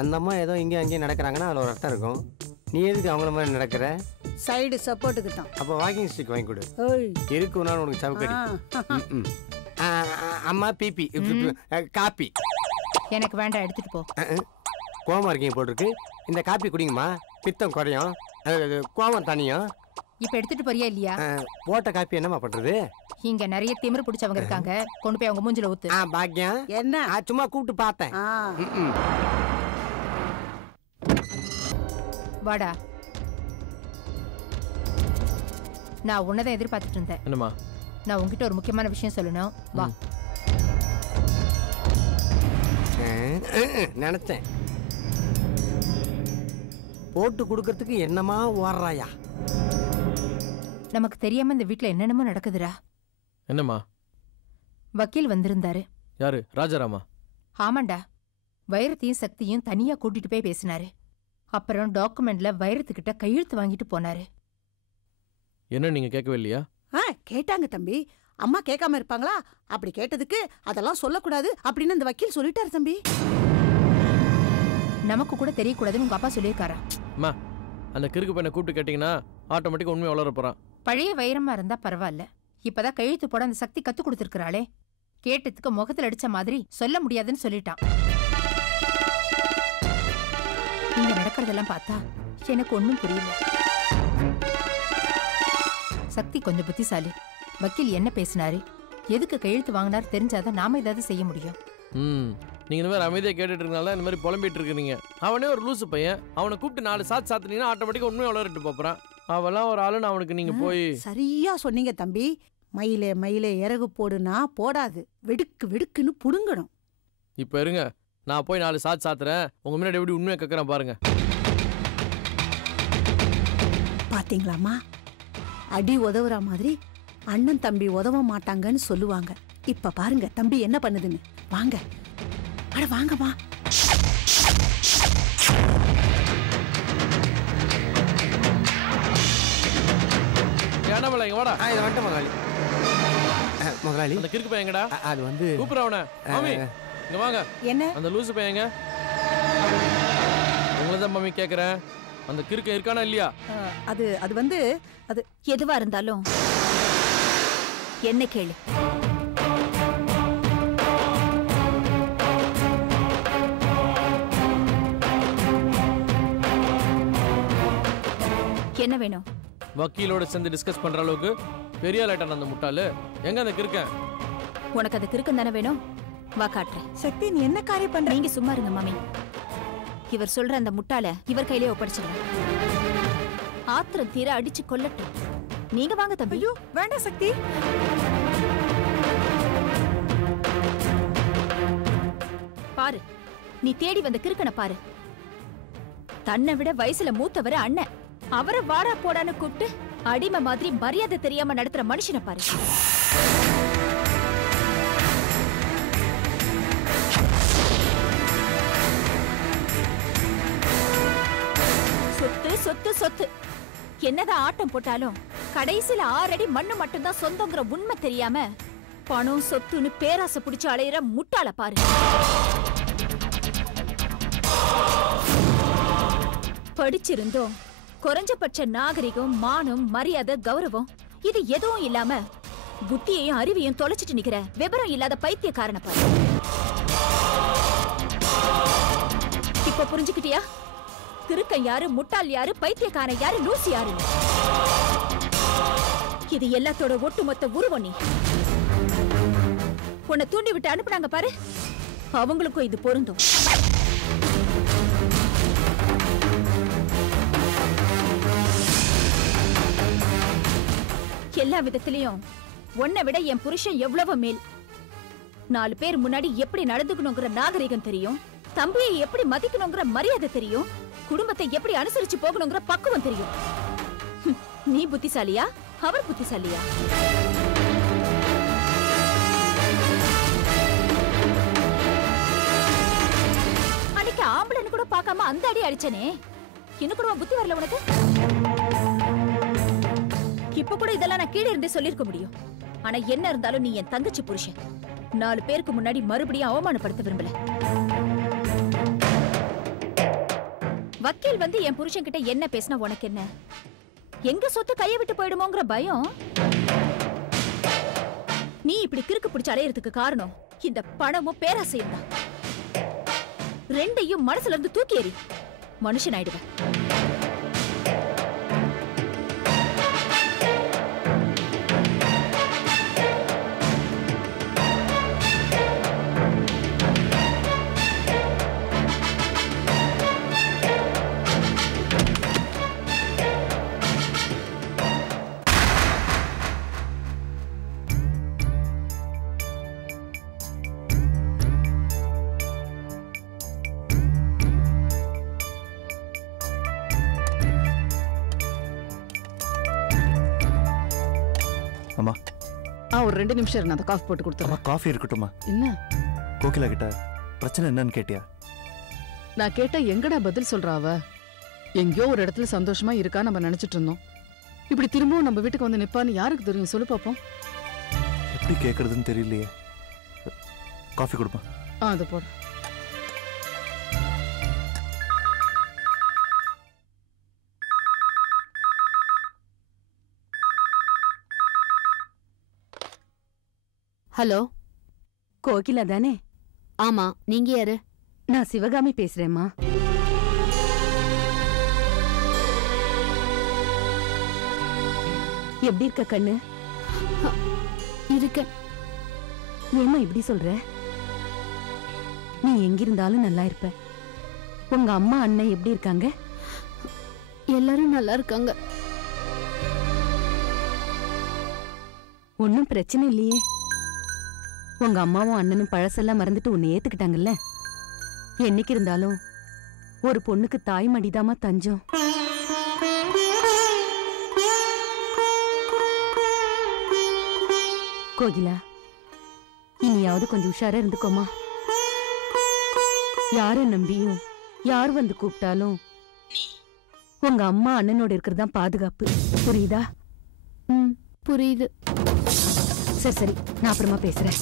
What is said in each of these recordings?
அந்த அம்மா ஏதோ இங்கேயும் அங்கேயும் நடக்கிறாங்கன்னா அதில் ஒரு அர்த்தம் இருக்கும். நீ எதுக்கு அவங்கள மாதிரி நடக்கிற? சைடு சப்போர்ட்டுக்கு தான். அப்போ வாக்கிங் ஸ்டிக் வாங்கி கொடு. ஓய். இருக்குன்னா உனக்கு சவுக்கடி. ஆ, ஆ, அம்மா பிபி காப்பி. எனக்கு வேண்டாம் எடுத்துட்டு போ. கோவம் இருக்கீங்க போட்டிருக்கு. இந்த காப்பி குடிங்கம்மா. பித்தம் குறையும். அது, அது, கோவம் தனியும் இப்ப எடுத்துட்டு போறியா இல்லையா? போட்ட காப்பி என்னம்மா பண்றது? இங்க நிறைய திமிரு பிடிச்சவங்க இருக்காங்க. கொண்டு போய் அவங்க மூஞ்சில ஊத்து. ஆ பாக்கியம் என்ன? ஆ, சும்மா கூப்பிட்டு பார்த்தேன். ஆ. வாடா. நான் உன்னதான் எதிர்பார்த்துட்டு இருந்தேன். என்னம்மா? நான் உன்கிட்ட ஒரு முக்கியமான விஷயம் சொல்லணும். வா. நினைச்சேன் போட்டு கொடுக்கறதுக்கு என்னமா ஓடுறாயா? நமக்கு தெரியாம இந்த வீட்ல என்னென்னமோ நடக்குதுடா. என்னம்மா? வக்கீல் வந்திருந்தாரு. யாரு? ராஜாராமா? ஆமாண்டா. வைரத்தையும் சக்தியும் தனியா கூட்டிட்டு போய் பேசினாரு. அப்புறம் டாக்குமெண்ட்ல வைரத்துக்கிட்ட கையெழுத்து வாங்கிட்டு போனாரு. என்ன நீங்க கேட்கவே இல்லையா? ஆ கேட்டாங்க தம்பி. அம்மா கேட்காம இருப்பாங்களா? அப்படி கேட்டதுக்கு அதெல்லாம் சொல்லக்கூடாது அப்படின்னு அந்த வக்கீல் சொல்லிட்டாரு தம்பி. நமக்கு கூட தெரியக்கூடாதுன்னு உங்க அப்பா சொல்லியிருக்காரா? அம்மா அந்த கிறுக்கு பையனை கூப்பிட்டு கேட்டிங்கன்னா ஆட்டோமேட்டிக்காக உண்மையை வளர போகிறான் பழைய வைரமா இருந்தா பரவாயில்ல. இப்பதான் கையெழுத்து போட அந்த சக்தி கத்து கொடுத்துருக்காளே கேட்டதுக்கு முகத்துல அடிச்ச மாதிரி சொல்ல முடியாதுன்னு சொல்லிட்டான். இங்க நடக்கிறதெல்லாம் பார்த்தா எனக்கு ஒண்ணும் புரியல. சக்தி கொஞ்சம் புத்திசாலி. வக்கீல் என்ன பேசினாரு? எதுக்கு கையெழுத்து வாங்கினார் தெரிஞ்சாதான் நாம ஏதாவது செய்ய முடியும். ம் நீங்கள் இந்த மாதிரி அமைதியாக கேட்டுட்டு இருக்கனால இந்த மாதிரி புலம்பிட்டு இருக்கிறீங்க அவனே ஒரு லூசு பையன். அவனை கூப்பிட்டு நாலு சாத்து சாத்துனீங்கன்னா ஆட்டோமேட்டிக்காக உண்மையை வளரட்டு போகிறான் அவெல்லாம் ஒரு ஆளுன்னு அவனுக்கு நீங்கள் போய் சரியா சொன்னீங்க தம்பி. மயிலே மயிலே இறகு போடுனா போடாது. வெடுக்கு வெடுக்குன்னு புடுங்கணும். இப்போ இருங்க. நான் போய் நாலு சாத்து சாத்துறேன். உங்கள் முன்னாடி எப்படி உண்மையை கேட்குறேன் பாருங்க. பாத்தீங்களாம்மா? அடி உதவுற மாதிரி அண்ணன் தம்பி உதவ மாட்டாங்கன்னு சொல்லுவாங்க. இப்ப பாருங்க தம்பி என்ன பண்ணுதுன்னு. வாங்க. அட வாங்கம்மா. ஏன்னா இங்க வாடா. இதை வந்துட்டு முதலாளி முதலாளி அந்த கிறுக்கு பையன் எங்கடா? அது வந்து கூப்பிட்ற அவனை. மாமி. இங்க வாங்க. என்ன? அந்த லூசு பையங்க உங்களை தான் மாமி கேட்குறேன் அந்த கிறுக்கு இருக்கானா இல்லையா? அது அது வந்து அது எதுவா இருந்தாலும் என்ன கேளு. என்ன வேணும்? வக்கீலோட சேர்ந்து டிஸ்கஸ் பண்ற அளவுக்கு பெரிய லைட்டான அந்த முட்டாளு. எங்க அந்த கிறுக்கன்? உனக்கு அது கிறுக்கம் தானே வேணும்? வா காட்டுறேன். சக்தி நீ என்ன காரியம் பண்ற? நீங்க சும்மா இருங்க மாமி. இவர் சொல்ற அந்த முட்டாள இவர் கையிலே ஒப்படைச்சிடுங்க. ஆத்திரம் தீர அடிச்சு கொல்லட்டும். நீங்க வாங்க தம்பி. ஐயோ வேண்டாம் சக்தி. பாரு நீ தேடி வந்த கிறுக்கனை பாரு. தன்னை விட வயசுல மூத்தவர அண்ணன். அவரை வாடா போடான்னு கூப்பிட்டு அடிமை மாதிரி மரியாதை தெரியாம நடத்துற மனுஷனை பாரு. சொத்து சொத்து. என்னதான் ஆட்டம் போட்டாலும் கடைசியில ஆறடி மண்ணு மட்டும்தான் சொந்தங்கிற உண்மை தெரியாம பணம் சொத்துன்னு பேராசை பிடிச்சு அலையிற முட்டாள பாரு. படிச்சிருந்தோம். குறைஞ்சபட்ச நாகரிகம் மானம் மரியாதை கௌரவம் இது எதுவும் இல்லாம புத்தியையும் அறிவையும் தொலைச்சிட்டு நிக்கிற விவரம் இல்லாத பைத்திய பாரு. இப்ப புரிஞ்சுக்கிட்டியா? திருக்கன் யாரு முட்டாள் யாரு பைத்தியக்காரன் யாரு லூசி யாரு? இது எல்லாத்தோட ஒட்டுமொத்த உருவம் நீ. உன்னை தூண்டி விட்டு அனுப்புனாங்க பாரு. அவங்களுக்கும் இது பொருந்தும். எல்லா விதத்திலையும் உன்னை விட என் புருஷன் எவ்வளவு மேல். நாலு பேர் முன்னாடி எப்படி நடந்துக்கணுங்கிற நாகரிகம் தெரியும்? தம்பியை எப்படி மதிக்கணுங்கிற மரியாதை தெரியும்? குடும்பத்தை எப்படி அனுசரிச்சு போகணுங்கிற பக்குவம் தெரியும். நீ புத்திசாலியா? அவர் புத்திசாலியா? அன்னைக்கு ஆம்பளைன்னு கூட பார்க்காம அந்த அடி அடிச்சனே. இன்னும் கூட புத்தி வரல உனக்கு? இப்ப கூட இதெல்லாம் நான் கீழே இருந்தே சொல்லிருக்க முடியும். ஆனா என்ன இருந்தாலும் நீ என் தங்கச்சி புருஷன். நாலு பேருக்கு முன்னாடி மறுபடியும் அவமானப்படுத்த விரும்பல. வக்கீல் வந்து என் புருஷன் கிட்ட என்ன பேசினா உனக்கு என்ன? எங்க சொத்து கைய விட்டு போயிடுமோங்கிற பயம்? நீ இப்படி கிறுக்கு பிடிச்சு அலையறதுக்கு காரணம் இந்த பணமும் பேராசையும் தான். ரெண்டையும் மனசுல இருந்து தூக்கி எறி. மனுஷன் ஆயிடுவேன் ஒரு ரெண்டு நிமிஷம் நான் அந்த காஃபி போட்டு கொடுத்துறேன். காஃபி இருக்கட்டும்மா. என்ன? கோகிலா கிட்ட பிரச்சனை என்னன்னு கேட்டியா? நான் கேட்டா எங்கடா பதில் சொல்றா அவ? எங்கேயோ ஒரு இடத்துல சந்தோஷமா இருக்கா நம்ம நினைச்சிட்டு இருந்தோம். இப்படி திரும்பவும் நம்ம வீட்டுக்கு வந்து நிப்பான்னு யாருக்கு தெரியும்? சொல்லு பாப்போம். எப்படி கேட்கறதுன்னு தெரியலையே. காஃபி கொடுப்பா ஆ அதை போடு. ஹலோ. கோகிலா தானே? ஆமா நீங்க யாரு? நான் சிவகாமி பேசுறேம்மா. எப்படி இருக்க கண்ணு? இருக்க. ஏம்மா இப்படி சொல்ற? நீ எங்கிருந்தாலும் நல்லா இருப்ப. உங்க அம்மா அண்ணன் எப்படி இருக்காங்க? எல்லாரும் நல்லா இருக்காங்க. ஒன்னும் பிரச்சனை இல்லையே. உங்க அம்மாவும் அண்ணனும் பழசெல்லாம் மறந்துட்டு உன்னை ஏத்துக்கிட்டாங்கல்ல? என்னைக்கு இருந்தாலும் ஒரு பொண்ணுக்கு தாய் மடிதாமா தஞ்சம். கோகிலா இனியாவது கொஞ்சம் உஷாரா இருந்துக்கோமா யார நம்பியும் யார் வந்து கூப்பிட்டாலும் உங்க அம்மா அண்ணனோட இருக்கிறது தான் பாதுகாப்பு. புரியுதா? ம் புரியுது. சரி சரி நான் அப்புறமா பேசுறேன்.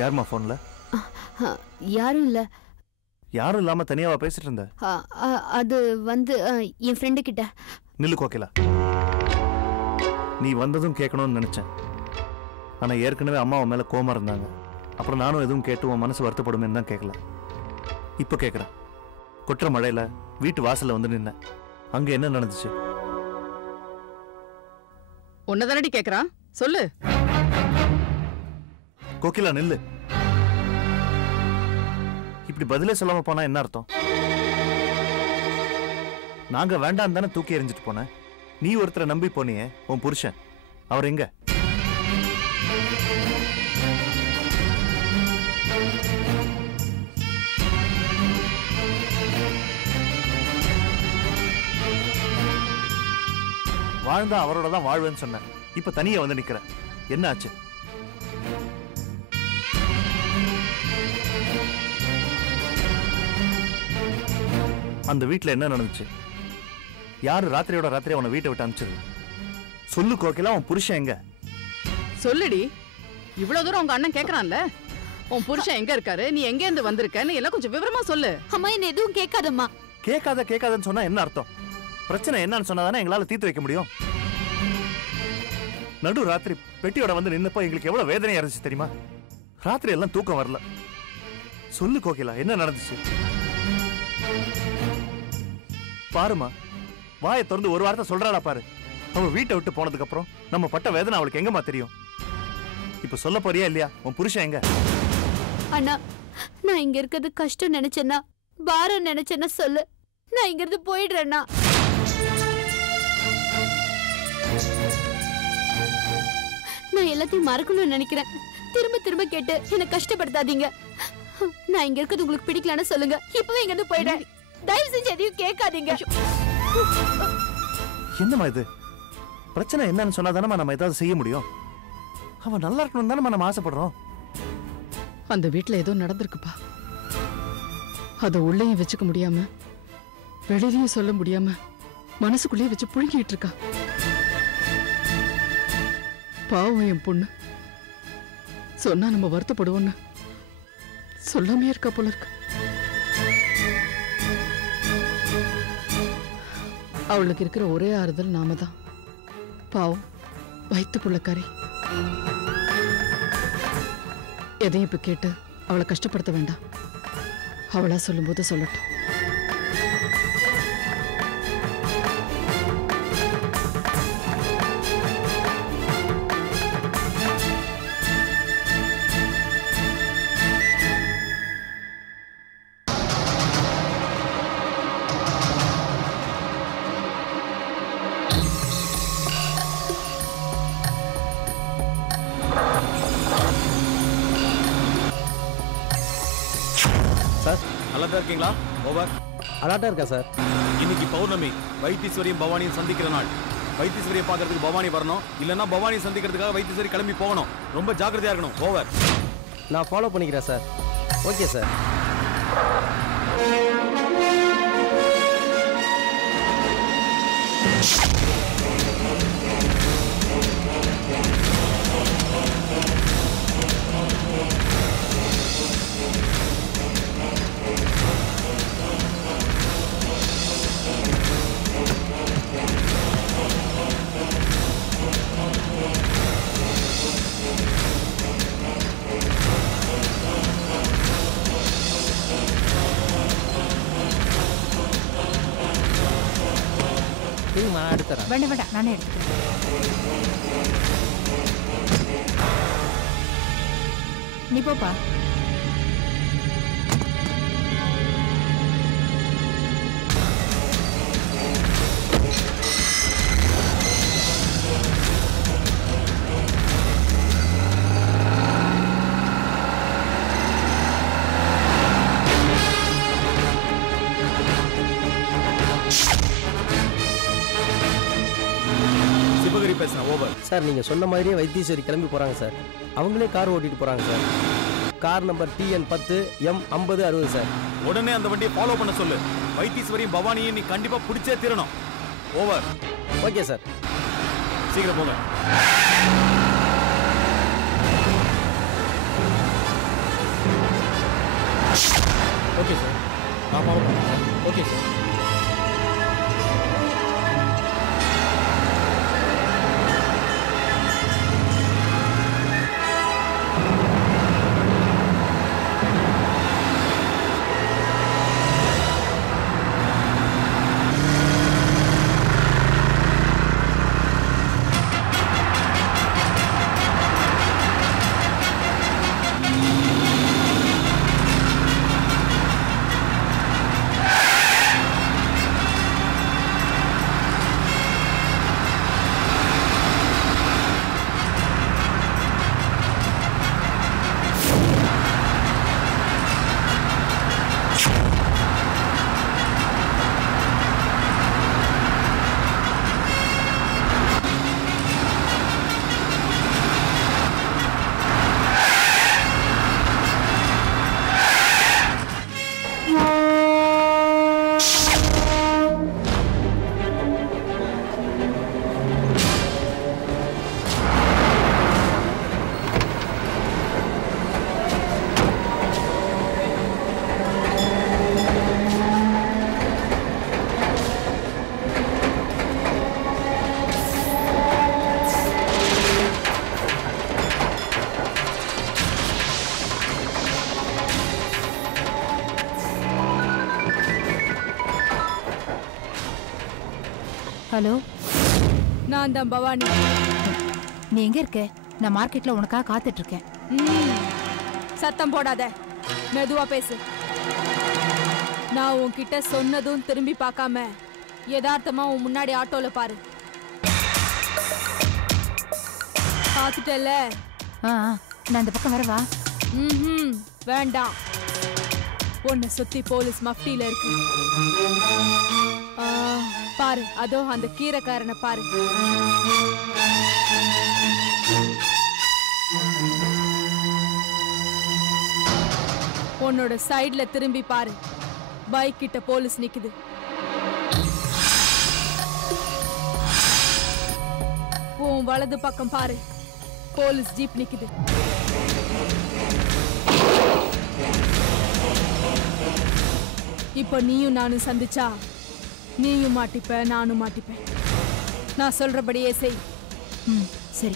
யாரும்மா ஃபோன்ல அ, யாரும் இல்ல. யாரும் இல்லாம தனியாவா பேசிட்டு இருந்த அது வந்து என் ஃப்ரெண்டு கிட்ட. நில்லு கோகிலா. நீ வந்ததும் கேட்கணும்னு நினைச்சேன். ஆனா ஏற்கனவே அம்மா மேல கோமா இருந்தாங்க. அப்புறம் நானும் எதுவும் கேட்டு உன் மனசு வருத்தப்படுமேன்னு தான் கேட்கல இப்போ கேட்குறேன் கொட்டுற மழையில வீட்டு வாசல்ல வந்து நின்னேன். அங்க என்ன நடந்துச்சு? உன்னதானடி கேக்குறான்? சொல்லு. கோகிலா நில்லு. இப்படி பதிலே சொல்லாம போனா என்ன அர்த்தம்? நாங்க வேண்டாம் தானே தூக்கி எறிஞ்சிட்டு போனேன் நீ ஒருத்தரை நம்பி போனியே உன் புருஷன். அவர் எங்க? வாழ்ந்தா அவரோட தான் வாழ்வேன்னு சொன்னேன். இப்ப தனியா வந்து நிக்கிறேன் என்ன ஆச்சு? அந்த வீட்ல என்ன நடந்துச்சு? யாரு ராத்திரியோட ராத்திரி அவனை வீட்டை விட்டு அனுப்பிச்சது சொல்லு கோகிலா உன் புருஷன் எங்க? சொல்லுடி. இவ்வளவு தூரம் உங்க அண்ணன் கேக்குறான்ல? உன் புருஷன் எங்க இருக்காரு? நீ எங்க இருந்து வந்திருக்கன்னு எல்லாம் கொஞ்சம் விவரமா சொல்லு. அம்மா என்ன எதுவும் கேட்காதம்மா. கேட்காத கேட்காதன்னு சொன்னா என்ன அர்த்தம்? பிரச்சனை என்னன்னு சொன்னாதானே எங்களால தீர்த்து வைக்க முடியும்? நடு ராத்திரி பெட்டியோட வந்து நின்னப்போ எங்களுக்கு எவ்வளவு வேதனையா இருந்துச்சு தெரியுமா? ராத்திரி எல்லாம் தூக்கம் வரல. சொல்லு கோகிலா என்ன நடந்துச்சு? பாருமா வாயை திறந்து ஒரு வாரத்தை சொல்றாளா பாரு. அவ வீட்டை விட்டு போனதுக்கு அப்புறம் நம்ம பட்ட வேதனை அவளுக்கு எங்கம்மா தெரியும்? இப்ப சொல்ல போறியா இல்லையா? உன் புருஷன் எங்க? அண்ணா நான் இங்க இருக்கிறது கஷ்டம் நினைச்சேன்னா பாரம் நினைச்சேன்னா சொல்லு. நான் இங்க இருந்து போயிடுறேன்னா. நான் எல்லாத்தையும் மறக்கணும்னு நினைக்கிறேன். திரும்ப திரும்ப கேட்டு என்னை கஷ்டப்படுத்தாதீங்க. நான் இங்க இருக்கிறது உங்களுக்கு பிடிக்கலன்னு சொல்லுங்க. இப்பவே இங்க இருந்து போயிடுறேன். தயவு செஞ்சு எதையும் கேட்காதீங்க. என்னம்மா இது? பிரச்சனை என்னன்னு சொன்னா நம்ம ஏதாவது செய்ய முடியும்? அவன் நல்லா இருக்கணும் தானே நம்ம ஆசைப்படுறோம். அந்த வீட்ல ஏதோ நடந்திருக்குப்பா. அத உள்ளேயும் வச்சுக்க முடியாம வெளியிலயும் சொல்ல முடியாம மனசுக்குள்ளேயே வச்சு புழுங்கிட்டு இருக்கா. பாவம் என் பொண்ணு. சொன்னா நம்ம வருத்தப்படுவோன்னு சொல்லாமே இருக்கா போல இருக்கு. அவளுக்கு இருக்கிற ஒரே ஆறுதல் நாம தான் பாவம் வயிற்றுக்குள்ள எதையும் இப்போ கேட்டு அவளை கஷ்டப்படுத்த வேண்டாம். அவளா சொல்லும்போது சொல்லட்டும். இருக்கீங்களா? ஓவர். அலாட்டா இருக்கா சார்? இன்னைக்கு பௌர்ணமி. வைத்தீஸ்வரியும் பவானியும் சந்திக்கிற நாள். வைத்தீஸ்வரியை பார்க்கறதுக்கு பவானி வரணும். இல்லைன்னா பவானி சந்திக்கிறதுக்காக வைத்தீஸ்வரி கிளம்பி போகணும். ரொம்ப ஜாக்கிரதையா இருக்கணும். ஓவர். நான் ஃபாலோ பண்ணிக்கிறேன் சார். Okay sir. திரும்ப நான் எடுத்துறேன். வேண்டாம் வேண்டாம் நானே எடுத்துக்கிறேன். நீ போப்பா. பேசுறேன் ஓவர் சார் நீங்கள் சொன்ன மாதிரியே வைத்தீஸ்வரி கிளம்பி போகிறாங்க சார். அவங்களே கார் ஓட்டிட்டு போகிறாங்க சார். கார் நம்பர் டிஎன் பத்து எம் ஐம்பது அறுபது சார். உடனே அந்த வண்டியை ஃபாலோ பண்ண சொல்லு. வைத்தீஸ்வரியும் பவானியும் நீ கண்டிப்பா பிடிச்சே தீரணும். Over okay sir. சீக்கிரம் போங்க. Okay sir. நான் ஃபாலோ பண்ணுறேன். Okay sir. ஹலோ? நான் தான் பவானி. நீ எங்க இருக்க? நான் மார்க்கெட்ல உனக்காக காத்துட்டு இருக்கேன் சத்தம் போடாத. மெதுவா பேசு. நான் உன்கிட்ட சொன்னதும் திரும்பி பார்க்காம யதார்த்தமா உன் முன்னாடி ஆட்டோல பாரு. பார்த்துட்டல நான் இந்த பக்கம் வரவா? ம் வேண்டாம். உன்னை சுத்தி போலீஸ் மஃப்டியில இருக்கு. ஆ, பாரு அதோ அந்த கீரைக்காரனை பாரு. உன்னோட சைடுல திரும்பி பாரு. பைக் கிட்ட போலீஸ் நிக்குது. உன் வலது பக்கம் பாரு. போலீஸ் ஜீப் நிக்குது. இப்போ நீயும் நானும் சந்திச்சா நீயும் மாட்டிப்ப நானும் மாட்டிப்பேன். நான் சொல்றபடியே செய். ம் சரி.